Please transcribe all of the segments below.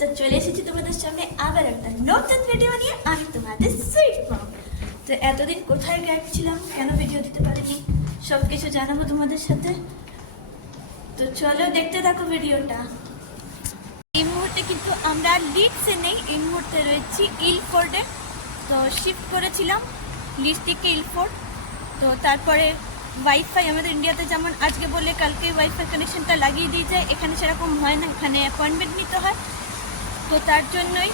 তো চলে এসেছি তোমাদের সামনে আবার একটা নতুন ভিডিও নিয়ে, আমি তোমাদের সুইট মম তো এতদিন কোথায় গ্যাপ ছিলাম? কেন ভিডিও দিতে পারিনি? সব কিছু জানাব তোমাদের সাথে। তো চলো দেখতে থাকো ভিডিওটা এই মুহূর্তে কিন্তু আমরা লিডসে নেই, এই মুহূর্তে রয়েছি ইলফোর্ডে তো শিফট করেছিলাম লিডস থেকে ইলফোর্ড তো তারপরে ওয়াইফাই আমাদের ইন্ডিয়াতে যেমন আজকে বলে কালকে ওয়াইফাই কানেকশনটা লাগিয়ে দিয়ে যায়, এখানে সেরকম হয় না, এখানে অ্যাপয়েন্টমেন্ট নিতে হয়। তো তার জন্যই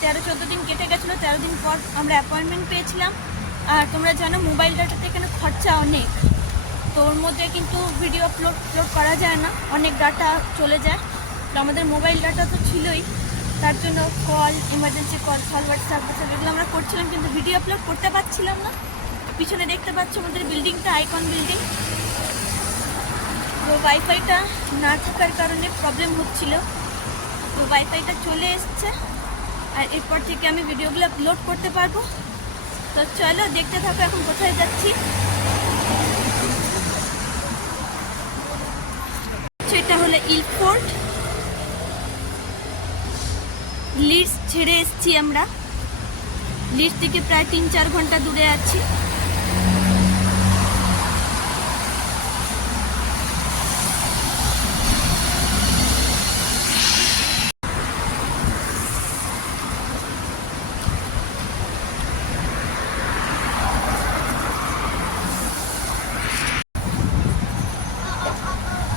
তেরো, চোদ্দ দিন কেটে গেছিল, তেরো দিন পর আমরা অ্যাপয়েন্টমেন্ট পেয়েছিলাম। আর তোমরা জানো মোবাইল ডাটাতে এখানে খরচা অনেক। তো ওর মধ্যে কিন্তু ভিডিও আপলোড আপলোড করা যায় না, অনেক ডাটা চলে যায়। তো আমাদের মোবাইল ডাটা তো ছিলই। তার জন্য call emergency call call WhatsApp WhatsApp এগুলো আমরা করছিলাম, কিন্তু ভিডিও আপলোড করতে পারছিলাম না। পিছনে দেখতে পাচ্ছ আমাদের বিল্ডিংটা আইকন বিল্ডিং তো ওয়াইফাইটা না থাকার কারণে প্রবলেম হচ্ছিল। তো ওয়াইফাইটা চলে এসছে। আর এরপর থেকে আমি ভিডিওগুলো আপলোড করতে পারব। তো চলো, দেখতে থাকো, এখন কোথায় যাচ্ছি। এটা হলো ইলফোর্ট। লিডস ছেড়ে এসেছি আমরা। লিডস থেকে প্রায় তিন চার ঘণ্টা দূরে আছি।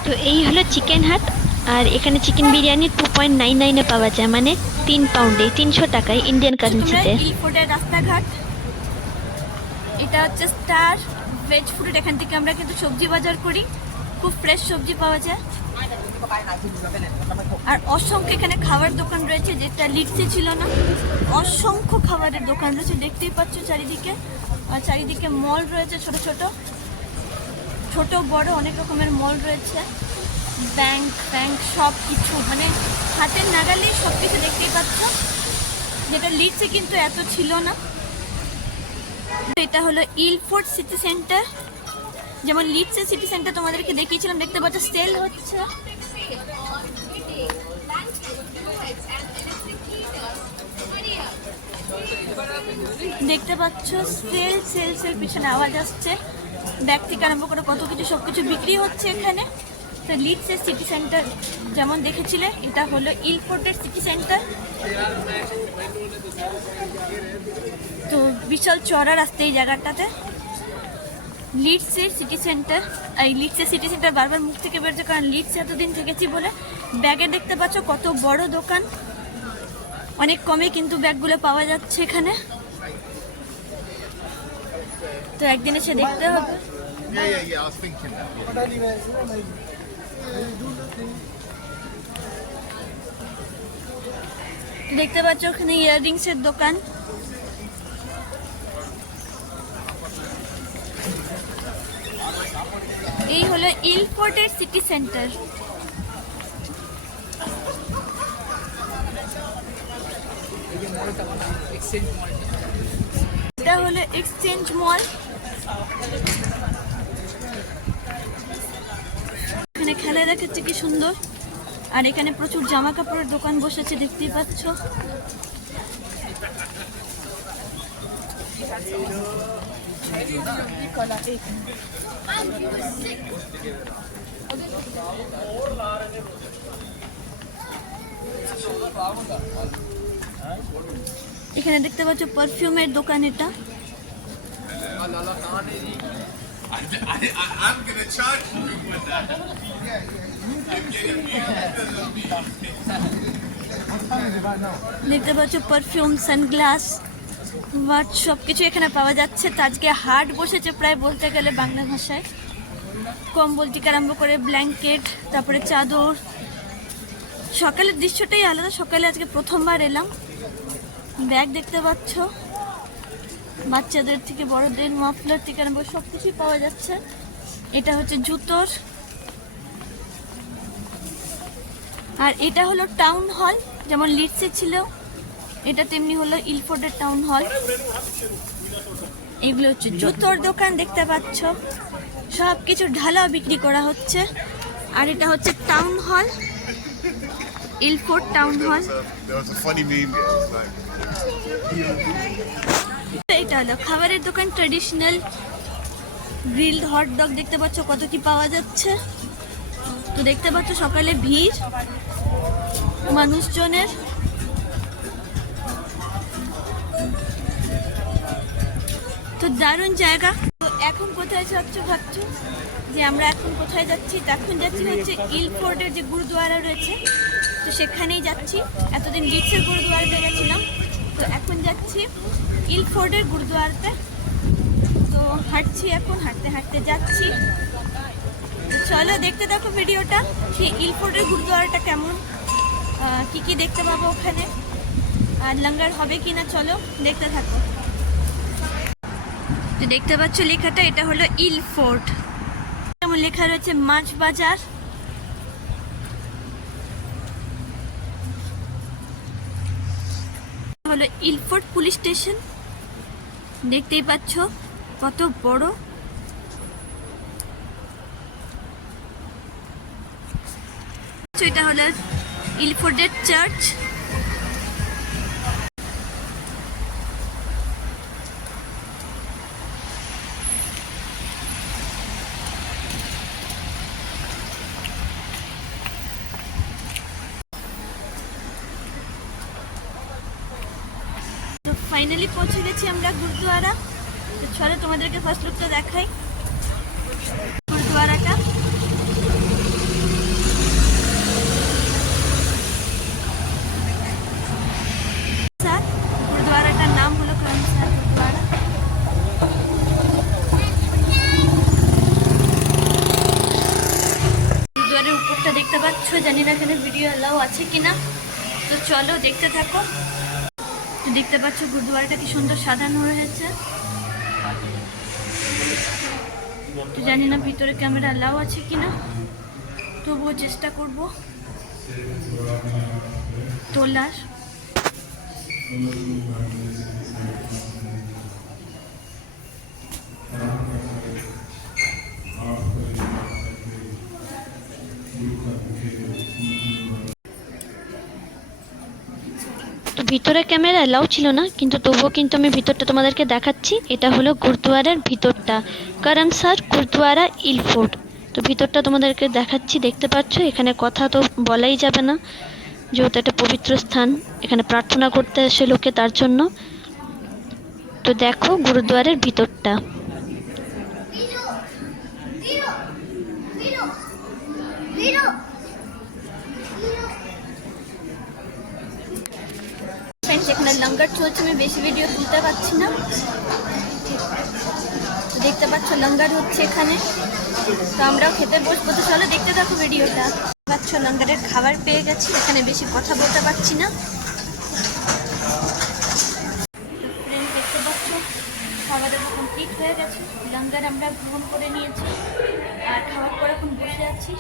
তো এই হলো চিকেন হাট, আর এখানে chicken biryani two point nine নাইনে পাওয়া যায় মানে তিন পাউন্ডে তিনশো টাকায় ইন্ডিয়ান কারেন্সিতে রাস্তাঘাট, এটা হচ্ছে স্টার ভেজ ফুড এখান থেকে আমরা কিন্তু সবজি বাজার করি, খুব ফ্রেশ সবজি পাওয়া যায়। আর অসংখ্য এখানে খাবার দোকান রয়েছে, যেটা লিখতে ছিল না, অসংখ্য খাবারের দোকান রয়েছে, দেখতেই পাচ্ছ চারিদিকে, আর চারিদিকে মল রয়েছে ছোট ছোট। ছোট, বড়, অনেক রকমের মল রয়েছে। ব্যাংক ব্যাংক সব কিছু। মানে হাতের নাগালেই সব কিছু দেখতেই পাচ্ছ। যেটা লিডসে কিন্তু এত ছিল না। এটা হলো ইলফোর্ট সিটি সেন্টার যেমন লিডসের সিটি সেন্টার তোমাদেরকে দেখিয়েছিলাম, দেখতে পাচ্ছ সেল হচ্ছে। দেখতে পাচ্ছ সেল সেল সেল পিছনে আওয়াজ আসছে। ব্যাগ থেকে আরম্ভ করে কত কিছু সব কিছু বিক্রি হচ্ছে এখানে। তো লিডসের সিটি সেন্টার যেমন দেখেছিলে, এটা হলো ইলফোর্টের সিটি সেন্টার তো বিশাল চড়া রাস্তা এই জায়গাটাতে। লিডসের সিটি সেন্টার এই লিডসের সিটি সেন্টার বারবার মুখ থেকে বেরোচ্ছে কারণ লিডস এতদিন থেকেছি বলে। ব্যাগে দেখতে পাচ্ছ কত বড় দোকান। অনেক কমে কিন্তু ব্যাগগুলো পাওয়া যাচ্ছে এখানে। তো একদিন এসে দেখতে হবে. দেখতে পাচ্ছ ওখানে ইয়াররিংস এর দোকান। এই হলো ইলফোর্টের সিটি সেন্টার। এটা হলো এক্সচেঞ্জ মল। এখানে খেলা দেখাচ্ছে কি সুন্দর। আর এখানে প্রচুর জামা কাপড়ের দোকান বসেছে, দেখতেই পাচ্ছ। এখানে দেখতে পাচ্ছ পারফিউমের দোকান এটা। I, I'm gonna charge you with that. দেখতে পাচ্ছ পারফিউম সানগ্লাস ওয়াচ সব কিছু এখানে পাওয়া যাচ্ছে। তো আজকে হাট বসেছে প্রায় বলতে গেলে বাংলা ভাষায়। কম্বল থেকে আরম্ভ করে ব্ল্যাঙ্কেট তারপরে চাদর। সকালের দৃশ্যটাই আলাদা সকালে আজকে প্রথমবার এলাম। ব্যাগ দেখতে পাচ্ছ। বাচ্চাদের থেকে, বড়দের, মাফলার থেকে আরম্ভ সব কিছুই পাওয়া যাচ্ছে। এটা হচ্ছে জুতোর। আর এটা হলো টাউন হল, যেমন লিডসে ছিল। এটা তেমনি হলো ইলফোর্ডের টাউন হল। এগুলো হচ্ছে জুতোর দোকান, দেখতে পাচ্ছ। সব কিছু ঢালাও বিক্রি করা হচ্ছে। আর এটা হচ্ছে টাউন হল ইলফোর্ট টাউন হল। এটা হলো খাবারের দোকান ট্রেডিশনাল গ্রিলড হট ডগ দেখতে পাচ্ছ কত কি পাওয়া যাচ্ছে। তো দেখতে পাচ্ছ সকালে ভিড়, মানুষজনের। তো দারুণ জায়গা। তো এখন কোথায় যাচ্ছ ভাবছ? যে আমরা এখন কোথায় যাচ্ছি? এখন যাচ্ছি হচ্ছে ইলফোর্ডের যে গুরুদুয়ারা রয়েছে, তো সেখানেই যাচ্ছি। এতদিন লিডসের গুরুদুয়ারা গেছিলাম। তো এখন যাচ্ছি ইলফোর্ডের গুরুদুয়ারাতে। তো হাঁটছি এখন, হাঁটতে হাঁটতে যাচ্ছি। চলো দেখতে দেখো ভিডিওটা যে ইলফোর্ডের গুরুদুয়ারাটা কেমন? কি কি দেখতে পাবো ওখানে? আর লঙ্গার হবে কি না চলো দেখতে থাকো। দেখতে পাচ্ছ লেখাটা, এটা হলো ইলফোর্ট যেমন লেখা রয়েছে, মাছ বাজার। হলো ইলফোর্ট পুলিশ স্টেশন দেখতেই পাচ্ছ কত বড়। এটা হলো ইলফোর্ডের চার্চ। ফাইনালি পৌঁছে গেছি আমরা গুরুদুয়ারা। তো চলো তোমাদেরকে ফার্স্ট লুকটা দেখাই। গুরুদুয়ারাটা। দেখতে পাচ্ছ? জানি না এখানে ভিডিও অ্যালাউ আছে কিনা। তো চলো দেখতে থাকো। দেখতে পাচ্ছ গুরুদুয়ারটা কি সুন্দর সাজানো হয়েছে তো জানি না ভিতরে ক্যামেরা অ্যালাউ আছে কিনা। তবুও চেষ্টা করব। তোলার। তো ভিতরে ক্যামেরা এলাও ছিল না, কিন্তু তবুও কিন্তু আমি ভিতরটা তোমাদেরকে দেখাচ্ছি। এটা হলো গুরুদুয়ারার ভিতরটা। করমসার গুরুদুয়ারা ইলফোর্ট তো ভিতরটা তোমাদেরকে দেখাচ্ছি, দেখতে পাচ্ছ? এখানে কথা তো বলাই যাবে না। যেহেতু একটা পবিত্র স্থান, এখানে প্রার্থনা করতে আসে লোকে তার জন্য। তো দেখো গুরুদুয়ারের ভিতরটা। এখানে লঙ্গার চলছে, আমি বেশি ভিডিও তুলতে পারছি না। দেখতে পাচ্ছ লঙ্গার হচ্ছে এখানে। তো আমরাও খেতে বসবো। তো চলো দেখতে থাকো ভিডিওটা পাচ্ছ লঙ্গারের খাবার পেয়ে গেছি। এখানে বেশি কথা বলতে পারছি না। দেখতে খাওয়া দাওয়া কমপ্লিট হয়ে গেছে। লঙ্গার আমরা গ্রহণ করে নিয়েছি। আর খাওয়ার পর এখন বসে আছি।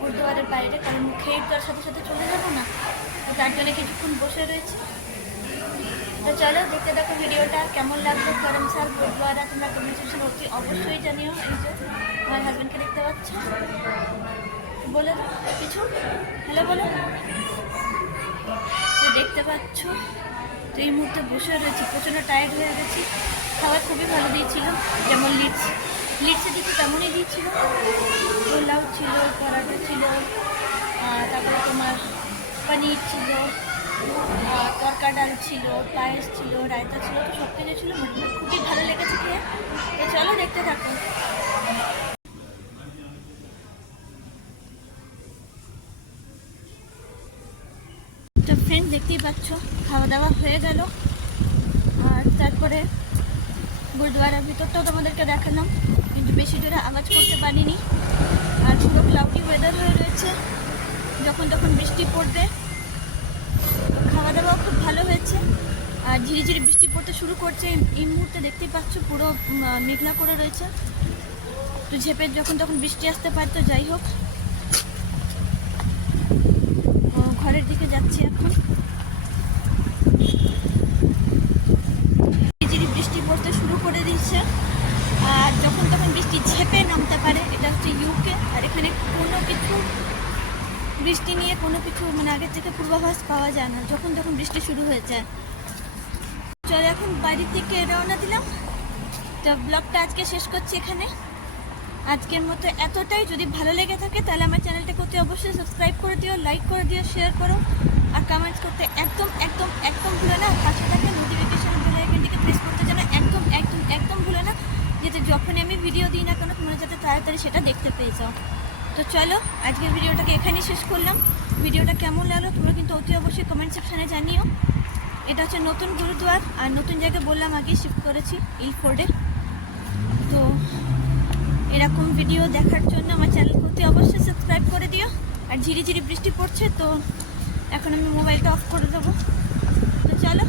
গুরুদুয়ারের বাইরে, কারণ খেয়ে তো সাথে সাথে চলে যাব না। তো তার জন্য কিছুক্ষণ বসে রয়েছে। তো চলো দেখতে দেখো ভিডিওটা কেমন লাগল। করম স্যার গুরুদুয়ারা তোমরা কমেন্ট সেকশন অতি অবশ্যই জানিও এই যে আমার হাজব্যান্ডকে দেখতে পাচ্ছ। বলে কিছু? হ্যালো, বলো। তো দেখতে পাচ্ছ, তো এই মুহূর্তে বসে রয়েছি, প্রচণ্ড টায়ার্ড হয়ে গেছি। খাবার খুবই ভালো দিয়েছিল, যেমন লিডস লিডসে দিতে তেমনই দিয়েছিল। পোলাও ছিল, পরাটা ছিল তারপরে তোমার পনির ছিল। তরকা ডাল ছিল, পায়েস ছিল, রায়তা ছিল, তো সব কিছু ছিল খুবই ভালো লেগেছে খেয়ে। তো চলো দেখতে থাকো। ফ্রেন্ড দেখতেই পাচ্ছ খাওয়া দাওয়া হয়ে গেল। আর তারপরে গুরুদুয়ারার ভিতরটাও তোমাদেরকে দেখালাম, কিন্তু বেশি জোরে আওয়াজ করতে পারিনি। আর পুরো ক্লাউডি ওয়েদার হয়ে রয়েছে। যখন তখন বৃষ্টি পড়বে খাওয়া দাওয়া খুব ভালো হয়েছে আর ঝিরিঝিরি বৃষ্টি পড়তে শুরু করছে। এই- মুহূর্তে দেখতেই পাচ্ছ পুরো মেঘলা করে রয়েছে। তো ঝেপে যখন তখন বৃষ্টি আসতে পারে তো যাই হোক। ঘরের দিকে যাচ্ছি এখন। ঝিরিঝিরি বৃষ্টি পড়তে শুরু করে দিচ্ছে। আর যখন তখন বৃষ্টি ঝেপে নামতে পারে, এটা হচ্ছে ইউকে আর এখানে কোনো কিছু বৃষ্টি নিয়ে কোনো কিছু মানে আগের থেকে পূর্বাভাস পাওয়া যায় না, যখন তখন বৃষ্টি শুরু হয়ে যায়। চলো এখন বাড়ি থেকে রওনা দিলাম। তো ব্লগটা আজকে শেষ করছি এখানে। আজকের মতো এতটাই। যদি ভালো লেগে থাকে তাহলে আমার চ্যানেলটাকে অতি অবশ্যই সাবস্ক্রাইব করে দিও লাইক করে দিও শেয়ার করো। আর কমেন্টস করতে একদম একদম একদম ভুলে না। পাশে থাকা নোটিফিকেশন বেল আইকনটিকে প্রেস করতে যেন একদম একদম একদম ভুলে না। যাতে যখনই আমি ভিডিও দিই না কেন, তোমরা যাতে তাড়াতাড়ি সেটা দেখতে পেয়ে যাও। তো চলো, আজকের ভিডিওটাকে এখানেই শেষ করলাম। ভিডিওটা কেমন লাগল তোমরা কিন্তু অতি অবশ্যই কমেন্ট সেকশানে জানিও। এটা হচ্ছে নতুন গুরুদুয়ার, আর নতুন জায়গায় বললাম আগে শিফট করেছি ইলফোর্ডে তো এরকম ভিডিও দেখার জন্য আমার চ্যানেল প্রতি অবশ্যই সাবস্ক্রাইব করে দিও। আর ঝিরিঝিরি ঝিরি বৃষ্টি পড়ছে, তো এখন আমি মোবাইলটা অফ করে দেবো। তো চলো।